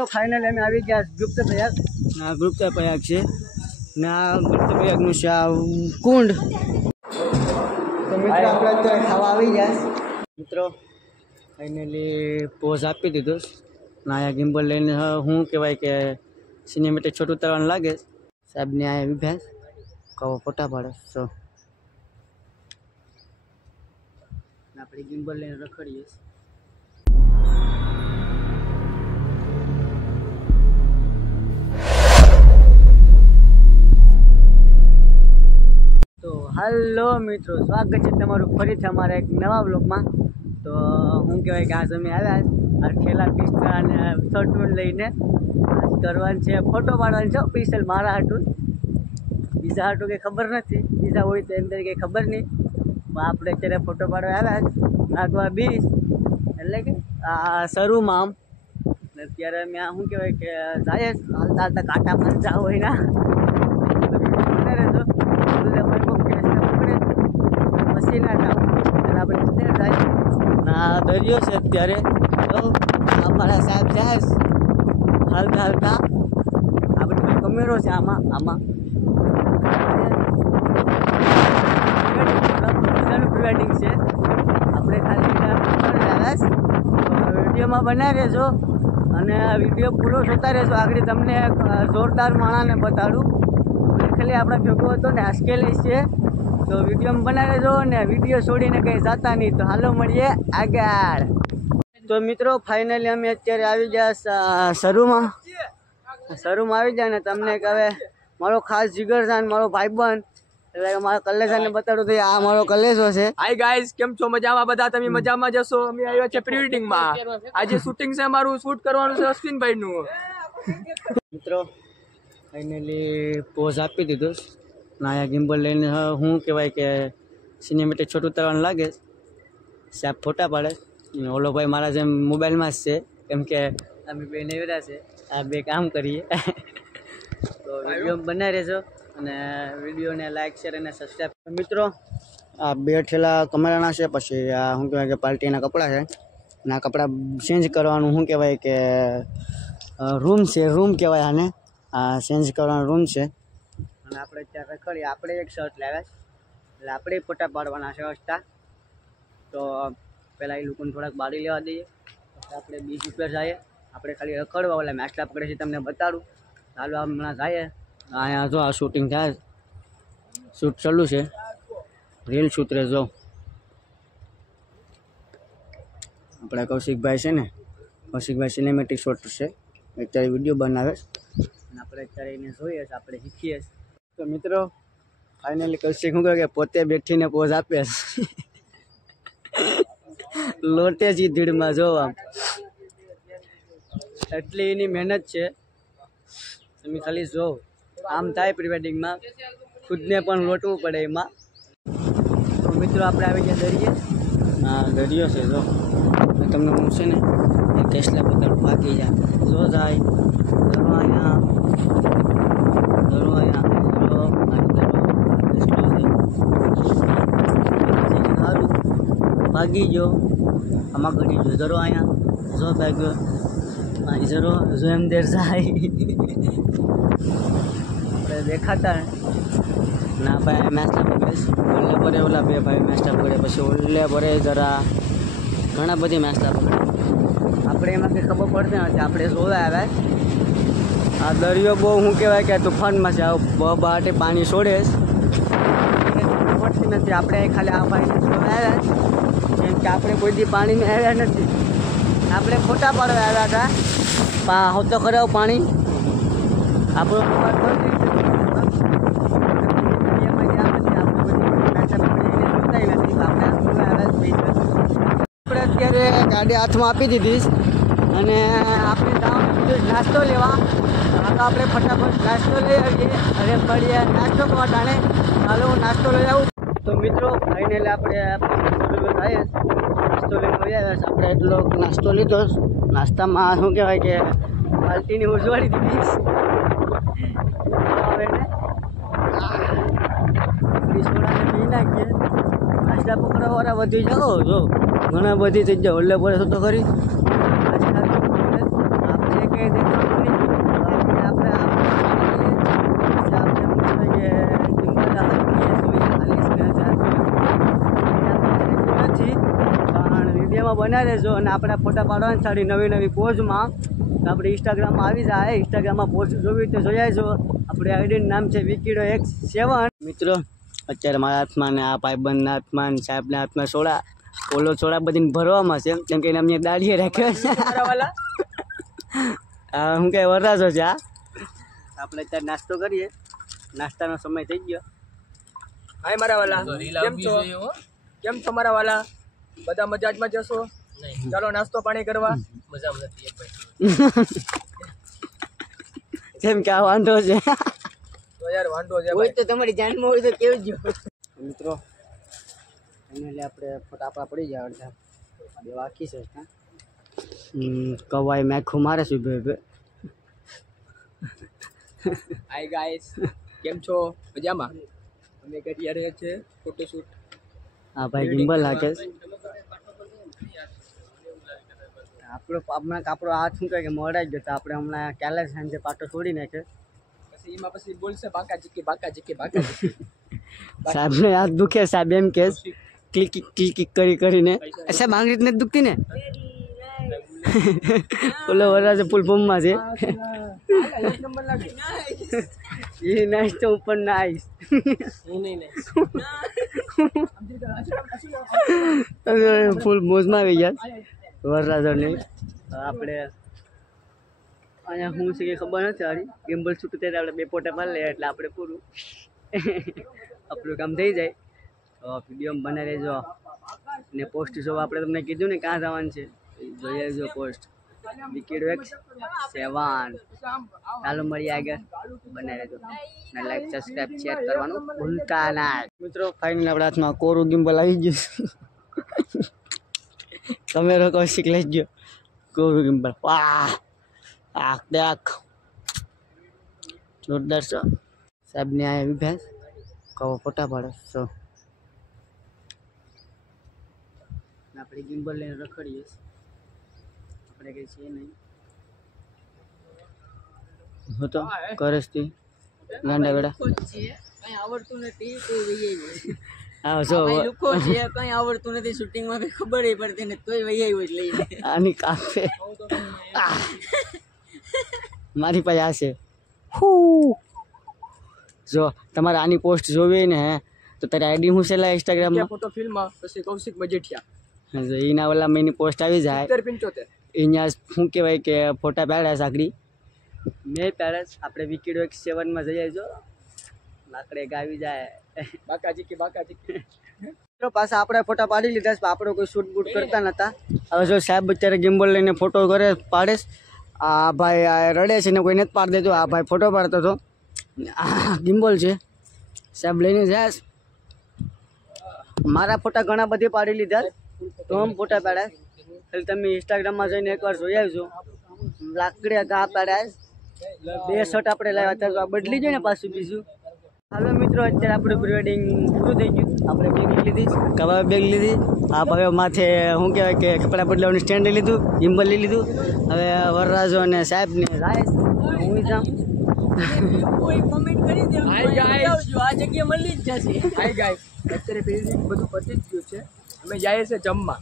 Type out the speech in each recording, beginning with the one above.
તો ફાઇનલ અમે આવી ગયા ગુપ્ત પ્રયાગ. આ ગુપ્ત પ્રયાગ છે ને આ ગુપ્ત પ્રયાગનું છે આ કુંડ. તો મિત્રો આપણે અત્યારે ખાવા આવી ગયા મિત્રો. ફાઇનલી પોઝ આપી દીધો ને અહીંયા ગિમ્બલ લઈને શું કહેવાય કે સિનેમેટિક છોટું ઉતારવાનું લાગે. સાહેબને આ વિભ્યાસ કહો ફોટા પાડે તો આપણે ગિમ્બલ લઈને રખડીએ. તો હાલો મિત્રો, સ્વાગત છે તમારું ફરીથી અમારા એક નવા બ્લોગમાં. તો શું કહેવાય કે આજ અમે આવ્યા આ ઠેલા પિસ્તા અને શર્ટનું લઈને કરવાનું છે, ફોટો પાડવાનું છે સ્પેશિયલ મારા હાટું. બીજા હાટું કંઈ ખબર નથી, બીજા હોય તો એમ કંઈ ખબર નહીં. આપણે અત્યારે ફોટો પાડવા આવ્યા નાગવા બીચ એટલે કે આ શરૂમાં આમ. અત્યારે અમે આ શું કહેવાય કે જાય હાલતા હાલતા કાંટા પણ જાવ હોય ના રહેજો પછી ના જાવ એટલે આપણે અત્યારે જાય ના દરિયો છે અત્યારે. તો અમારા સાહેબ જાય હાલતા હાલતા આપણે કમેરો છે આમાં વેડિંગ છે. આપણે ખાલી વિડીયોમાં બનાવી રહેજો અને વિડીયો પૂરો જોતા રહેજો. આગળ તમને જોરદાર માણાને બતાડું. ખાલી આપણા ભેગો હતો ને હાસ્કેલી છે તો વિડીયોમાં બનાવી રહેજો ને વિડીયો છોડીને કંઈ જતા નહીં. તો હાલો મળીએ આગળ. તો મિત્રો ફાઇનલી અમે અત્યારે આવી ગયા શરૂમાં આવી જાય ને તમને હવે મારો ખાસ જીગરજાન મારો ભાઈબંધ એટલે મારા કલેજાને બતાડું તો આ મારો કલેજો છે. હાય ગાઈઝ, કેમ છો? મજામાં બધા? તમે મજામાં જશો? અમે આવ્યા છે પ્રી વેડિંગ માં. આજે શૂટિંગ છે, અમારું શૂટ કરવાનું છે અશ્વિનભાઈ નું. મિત્રો ફાઇનલી પોઝ આપી દીધો ને અહીંયા ગિમ્બલ લઈને શું કહેવાય કે સિનેમેટિક છોટું ઉતારવાનું લાગે. સાહેબ ફોટા પાડે ને ઓલો ભાઈ મારા જેમ મોબાઈલમાં જ છે, કેમ કે અમે બે નેવરા છે, આ બે કામ કરીએ. તો વિડીયો બનાવી રહેજો અને વિડીયોને લાઇક શેર અને સબસ્ક્રાઈબ. મિત્રો આ બે ઠેલા કમેરાના છે, પછી આ શું કહેવાય કે પાર્ટીના કપડાં છે અને આ કપડાં ચેન્જ કરવાનું શું કહેવાય કે રૂમ છે, રૂમ કહેવાય આને. આ ચેન્જ કરવાનો રૂમ છે અને આપણે ત્યાં રખડીએ. આપણે એક શર્ટ લાવ્યા એટલે આપણે ફોટા પાડવાના છે હસતા. તો પહેલાં એ લોકોને થોડાક બાળી લેવા દઈએ, પછી આપણે બીચ ઉપર જઈએ. આપણે ખાલી રખડવા ઓલા મેસ્ટલા પકડે છે તમને બતાડું. ચાલો હમણાં જઈએ. અહીંયા જો આ શૂટિંગ થાય, શૂટ ચાલુ છે, રીલ શૂટ રહે. જો આપણા કૌશિકભાઈ છે ને, કૌશિકભાઈ સિનેમેટિક શોટ છે, અત્યારે વિડીયો બનાવે અને આપણે અત્યારે એને જોઈએ છે, આપણે શીખીએ. તો મિત્રો ફાઇનલી કૌશિક શું કહે કે પોતે બેઠીને પોઝ આપે છે. લોટે જ ધીડમાં જોવા એટલી એની મહેનત છે, તમે ખાલી જો. આમ થાય પ્રી વેડિંગમાં ખુદને પણ લોટવું પડે એમાં. તો મિત્રો આપણે આવી ગયા દરિયે. હા દરિયો છે જો તમને હું છે ને એ ટેસ્લા બદલ બાકી જાય જો જાય ધરો અહીંયા સારું ભાગી ગયો આમાં ઘડી જો ધરો અહીંયા જો ભાગ્યો અહીં જરો જો એમ દેર જાય આપણે દેખાતા ના ભાઈ મેસ્ટા પકડે ઓલે ભરે ઓલા બે ભાઈ મેસ્ટા પકડે, પછી ઓલે ભરે જરા ઘણા બધી મેસ્ટા પકડે. આપણે એમાં કંઈ ખબર પડતી નથી, આપણે જોવા આવ્યા. આ દરિયો બહુ શું કહેવાય કે તુફાનમાં છે, બહારથી પાણી છોડે પડતી નથી. આપણે ખાલી આ ભાઈને જોવા આવ્યા કેમ કે આપણે કોઈ દી પાણીમાં આવ્યા નથી. આપણે ફોટા પાડવા આવ્યા હતા. હોતો ખરાબ પાણી આપણો આપણે અત્યારે ગાડી હાથમાં આપી દીધી અને આપણે જવાનું નાસ્તો લેવા. આપણે ફટાફટ નાસ્તો લઈ આવીએ અને મળીએ નાસ્તો પહોંચાડે. ચાલો નાસ્તો લઈ આવું. તો મિત્રો ફાઇનલી આપણે નાસ્તો લઈને આવ્યા. આપણે એટલો નાસ્તો લીધો. નાસ્તામાં શું કહેવાય કે બાલ્ટીની ઉજવાડી દીધી. હવે ને સોડાને પી નાખીએ. નાસ્તા પકડવાવાળા વધી જાઓ જો ઘણા બધી જગ્યા ઓલે પડે તો ખરી. આપણે વિડીયોમાં બના રહેજો અને આપણા ફોટા પાડવાની સારી નવી નવી પોઝમાં આપણે ઇન્સ્ટાગ્રામમાં આવી જાય. ઇન્સ્ટાગ્રામમાં પોસ્ટ જોવી તો જોઈ આવજો. આપણે આઈડીનું નામ છે Wikido-X7. મિત્રો અત્યારે મારા હાથમાં ને આ ભાઈબંધના હાથમાં ને સાહેબના હાથમાં સોડા ઓલો સોડા બધીને ભરવામાં છે કેમ કે એને અમને દાડીએ રાખ્યો છે. હું કઈ વરરાજો છે. આપણે અત્યારે નાસ્તો કરીએ. નાસ્તાનો સમય થઈ ગયો. હાય મારા વાલા, કેમ છો? કેમ છો મારા વાલા? બધા મજામાં જશો? ચાલો નાસ્તો પાણી કરવા. કેમ કે આ વાંધો છે તો યાર વાંધો છે હોય તો તમારી જાનમાં હોય તો કેવું જો. મિત્રો એને આપણે ફોટા આપણા પડી જાય અડધા બે બાકી છે. કવાઈ મેખું મારે છે બે. હાય ગાઈસ, કેમ છો? મજામાં? અમે કરી રહ્યા છે ફોટોશૂટ. હા ભાઈ ગિમ્બલ લાગે આપણો હાથ શું કહે કે મોડાઈ ગયો તો આપણે હમણાં કાલે સાંજે પાટો છોડી નાખ્યો. પછી એમાં પછી બોલશે બાકા જીકી બાકા જીકી બાકા જીકી. સાહેબને હાથ દુખે. સાહેબ એમ કે ક્લિક ક્લિક કરીને સાહેબ આંગળી નથી દુખતી ને. ઓલો વરાજ ફૂલ ફોર્મમાં છે. એ નાઈસ તો ઉપર નાઈસ. ફૂલ મોજમાં આવી ગયા વરરાજને. આપણે અહીંયા શું છે કે ખબર નથી. હારી ગેમ્બલ છૂટું ત્યારે આપણે બે ફોટા પાડી લઈએ એટલે આપણે પૂરું આપણું કામ થઈ જાય. તો વિડીયો બને રહેજો ને પોસ્ટ જોવા આપણે તમને કીધું ને ક્યાં જવાનું છે જોઈ લેજો પોસ્ટ Wikido-X7. ચાલો મળીએ આગળ. બને રહેજો ને લાઈક સબસ્ક્રાઈબ શેર કરવાનું ભૂલતા ના. મિત્રો ફાઇનલ આપણા હાથમાં કોરું ગિમ્બલ આવી ગયું. કેમેરો કૌશિક લઈ ગયો. કોરું ગિમ્બલ વાહ આખ દેખ જોરદાર છે. સાહેબને આ એવી ભેંસ કહો ફોટા પાડે સો આપણે ગિમ્બલ લઈને રખડીએ. આપણે કઈ છે નહીં હું તો કરસથી ગાંડા વેડા કઈ આવડતું નથી. હા જો કઈ આવડતું નથી શૂટિંગમાં કઈ ખબર પડતી ને તોય વહી આવ્યો જ લઈને. આની કાફે મારી પાસે આ છે. જો તમારે આની પોસ્ટ જોવી ને તો તારી આઈડી હું છે ઇન્સ્ટાગ્રામમાં ફોટો ફિલ્મમાં પછી કૌશિક મજેઠિયા. જો એના ઓલામાં એની પોસ્ટ આવી જાય. 75 અહીંયા શું કહેવાય કે ફોટા પાડ્યા સાંકડી મેં પાડ્યા. આપણે Wikido-X7માં જઈએ જો લાકડે ગાવી જાય બાકા જીકી બાકા જીકી. પાછા આપણે ફોટા પાડી લીધા છે. આપણે કોઈ શૂટ બૂટ કરતા નતા. હવે જો સાહેબ અત્યારે ગિમ્બલ લઈને ફોટો કરે પાડે. આ ભાઈ આ રડે છે ને કોઈ નથી પાડી દેતો. આ ભાઈ ફોટો પાડતો હતો. આ ગિમ્બલ છે સાહેબ લઈને જાય. મારા ફોટા ઘણા બધી પાડી લીધા તો આમ ફોટા પાડ્યા. એટલે તમે ઇન્સ્ટાગ્રામમાં જઈને એકવાર જોઈ આવજો. લાકડીયા ઘા પાડ્યા. 2 શર્ટ આપણે લાવ્યા હતા તો આ બદલી જાય ને પાછું બીજું. હાલો મિત્રો અત્યારે આપણું પ્રી-વેડિંગ પૂરું થઈ ગયું. આપણે બેગ લીધી કવા બેગ લીધી. આ હવે માથે શું કહેવાય કે કપડાં બદલાવાનું સ્ટેન્ડ લઈ લીધું. ગિમ્બલ લઈ લીધું. હવે વરરાજો અને સાહેબને જાય હું જાઉં. હાય ગાઈસ, આ જગ્યા મળી જ જશે. હાય ગાઈસ, અત્યારે પ્રી-વેડિંગ બધું પતી જ ગયું છે. અમે જઈએ છે જમવા.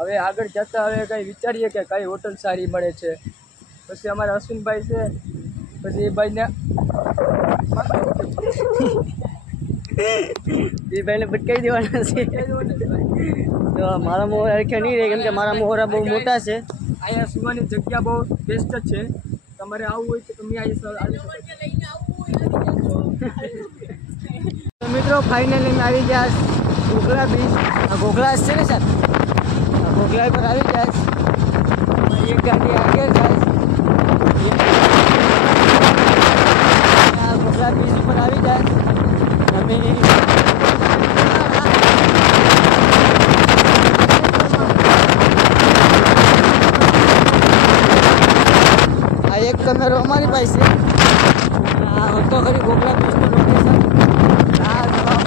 હવે આગળ જતા હવે કઈ વિચારીએ કે કઈ હોટલ સારી મળે છે. પછી અમારા અશ્વિનભાઈ છે પછી એ ભાઈને ભટકાઈ દેવાના છે. તો મારા મોહરા રખ્યા નહીં રહે કેમ કે મારા મોહરા બહુ મોટા છે. અહીંયા સુવાની જગ્યા બહુ બેસ્ટ જ છે. તમારે આવવું હોય તો તમે આવી મિત્રો ફાઇનલી મેં આવી ગયા ઘોઘલા બીચ. આ ઘોઘલા છે ને સર આ ઘોઘલા પર આવી ગયા. એક ગાડી આગળ જાય. આ ઘોઘલા બીચ ઉપર આવી જાય. અમે આ એક કેમેરો અમારી પાસે આ હતો ખરી ઘોઘલા બીચનું લોકેશન. આ જવાબ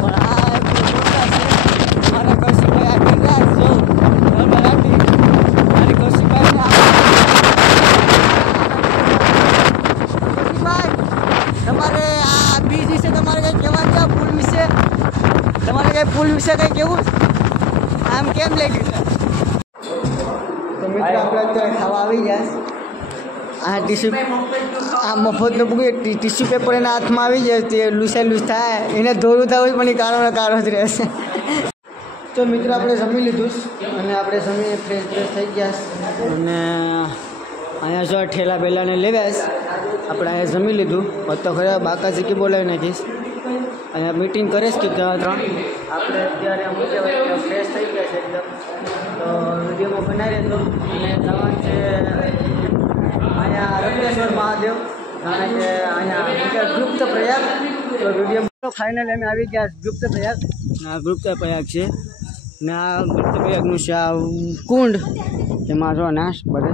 પણ આ તમારે કંઈ પુલ વિશે કંઈ કેવું આમ કેમ લઈ લીધા? તો મિત્રો આપણે અત્યારે ખાવા આવી ગયા. આ ટીશ્યુ આ મફતનું પૂરું ટીશ્યુ પેપર એના હાથમાં આવી જાય તે લૂસે લૂસ થાય એને દોરું થવું પણ એ કારો જ રહેશે. તો મિત્રો આપણે જમી લીધું અને આપણે જમીને ફ્રેશ થઈ ગયા અને અહીંયા જો ઠેલા પહેલાંને લેવ્યા આપણે અહીંયા જમી લીધું. તો ખરે બાકા શીખી બોલાવી નાખીશ અને મીટિંગ કરીશ કે ત્યાં 3 આપણે અત્યારે ફ્રેશ થઈ ગયા છે એકદમ. તો વિડીયોમાં બનાવી રહેતો અને જવાનું છે અહીંયા રત્નેશ્વર મહાદેવ કારણ કે અહીંયા ગુપ્ત પ્રયાગ. તો વિડીયો ફાઇનલ અમે આવી ગયા ગુપ્ત પ્રયાગ. આ ગુપ્ત પ્રયાગ છે ને આ ગુપ્ત પ્રયાગનું છે આ કુંડ તેમાં જો નાશ બધે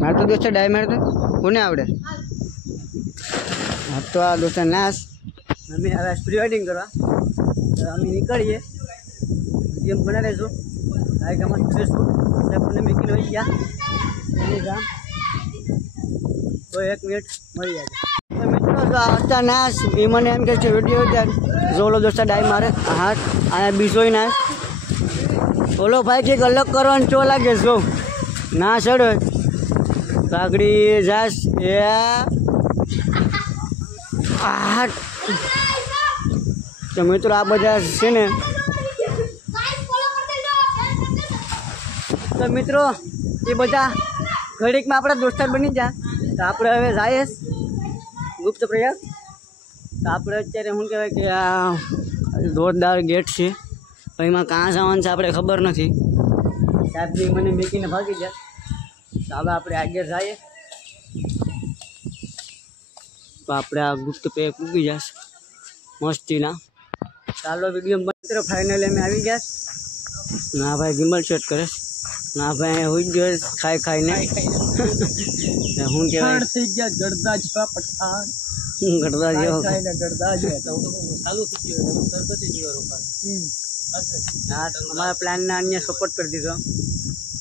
મારે તો દોસ્ત ડાયમંડ તો કોને આવડે. હા તો આ દોસ્ત નાશ અમે હવે પ્રી વેડિંગ કરવા અમે નીકળીએ જેમ બના રહેશું આ કે મસ્ત ફેસબુક આપણને મેકીને હોઈ ગયા એની કામ તો 1 મિનિટ મળી જાય. તો મિત્રો અત્યારે નાશ એ મને એમ કહે છે વિડીયો ત્યાં જોલો દોસ્તા ડાય મારે હાથ અહીંયા બીજો નાશ ઓલો ભાઈ કંઈક અલગ કરવાનો ચો લાગે જો ના ચડો કાગડી જાસ એ તો મિત્રો આ બધા છે ને. તો મિત્રો એ બધા ઘડીકમાં આપણા દોસ્તાર બની જાય. તો આપણે હવે જઈએ ગુપ્ત પ્રયાગ. તો આપણે અત્યારે શું કહેવાય કે આ જોરદાર ગેટ છે પણ એમાં કાં જવાનું છે આપણે ખબર નથી. સાહેબજી મને મેકીને ભાગી જાય. તો હવે આપણે આગળ જઈએ તો આપણે આ ગુપ્ત પ્રયાગ પૂગી જશે મસ્તીના. ચાલો વિડીયો મિત્રો ફાઇનલી અમે આવી ગયા. ના ભાઈ ગિમ્બલ શોટ કરે ના ભાઈ હોઈ ગયો ખાઈને શું કહેવાય થઈ ગયા ગરદા જેવા પઠાણ ગરદા જેવો ગરદા છે તો ચાલુ થઈ ગયો સરબતી જેવો રોકાણ. હા અમારા પ્લાનના અન્ય સપોર્ટ કરી દીધો.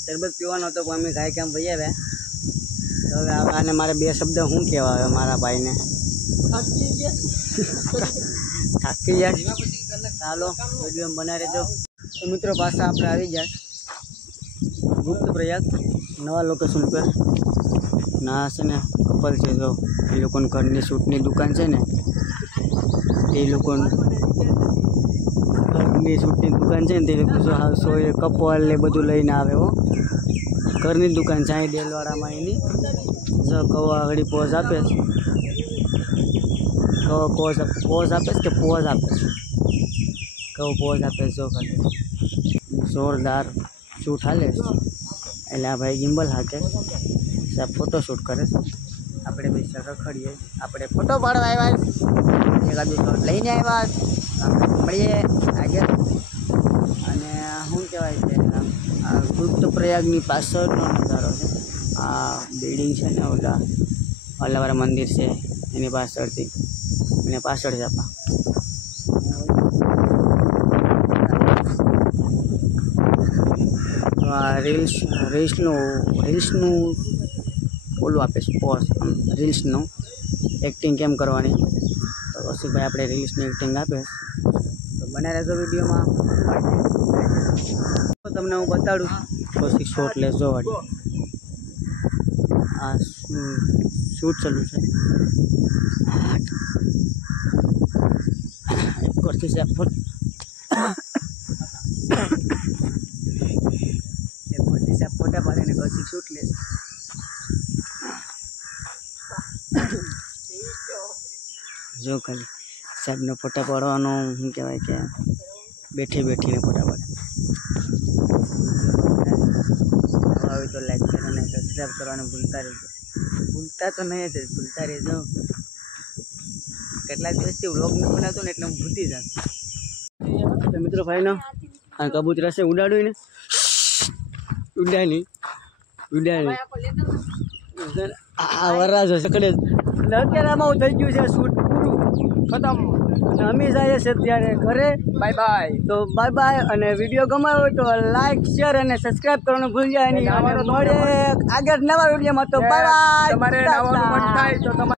શરબત પીવાનો હતો પણ અમે ગાય કામ ભાઈ આવ્યા. તો હવે આને મારે 2 શબ્દ શું કહેવા આવે મારા ભાઈને થાકી ગયા. ચાલો વિડીયો બનાવી રહેજો. તો મિત્રો પાછા આપણે આવી ગયા ગુપ્ત પ્રયાગ નવા લોકેશન પર. ના છે ને કપલ છે જો એ લોકોને ઘરની શૂટની દુકાન છે ને એ લોકોને ઘરની શૂટની દુકાન છે ને તે લોકો કપલ એ બધું લઈને આવે હો. ઘરની દુકાન છે અહીં ડેલવાડામાં એની જો કહો આગળ પોઝ આપે કહો પોઝ આપે કે પોઝ આપે કહો પોઝ આપે જો ખાલી જોરદાર શૂટ હાલે એટલે આ ભાઈ ગિમ્બલ હાકે સાહેબ ફોટો શૂટ કરે. આપણે બી રખડીએ આપણે ફોટો પાડવા આવ્યા એકાદું શોટ લઈને આવ્યા મળીએ આગળ. અને શું કહેવાય છે આ ગુપ્ત પ્રયાગની પાછળનો નજારો છે. આ બિલ્ડિંગ છે ને ઓલાવાળા મંદિર છે એની પાછળથી એને પાછળ જ આપા રીલ્સનું ઓલું આપે છે પોઝ રીલ્સનું એક્ટિંગ કેમ કરવાની. તો કૌશિકભાઈ આપણે રીલ્સની એક્ટિંગ આપે તો બને રહેજો વિડીયોમાં. તો તમને હું બતાડું કૌશિક શોટ લેજો વાળી આ શૂટ ચાલુ છે. કરતી છે ફોટા પાડીને કૌશિક શૂટ લે. જો ખાલી સાહેબને ફોટા પાડવાનો શું કહેવાય કે બેઠીને ફોટા પાડે. હવે તો લાઈક કરો અને સબસ્ક્રાઈબ કરવાનું ભૂલતા રહેજો. ભૂલતા તો નહીં જ ભૂલતા રહેજો. કેટલા દિવસથી વ્લોગ ન બનાવતો ને એટલે હું ભૂલતી જાઉં. તો મિત્રો ભાઈનો આ કબૂતરા છે ઉડાડ્યું ને ઉડાની આ વરાજો સકડે અત્યારે આમાં થઈ ગયું છે શૂટ પૂરું ખતમ. અમે જઈએ છીએ ત્યારે ઘરે. Bye bye. તો બાય બાય અને વિડીયો ગમાયો હોય તો લાઈક શેર અને સબસ્ક્રાઈબ કરવાનું ભૂલ જાય નહીં. મળે આગળ નવા વિડીયોમાં. તો બાય બાય. તમારે નવાનું મન થાય તો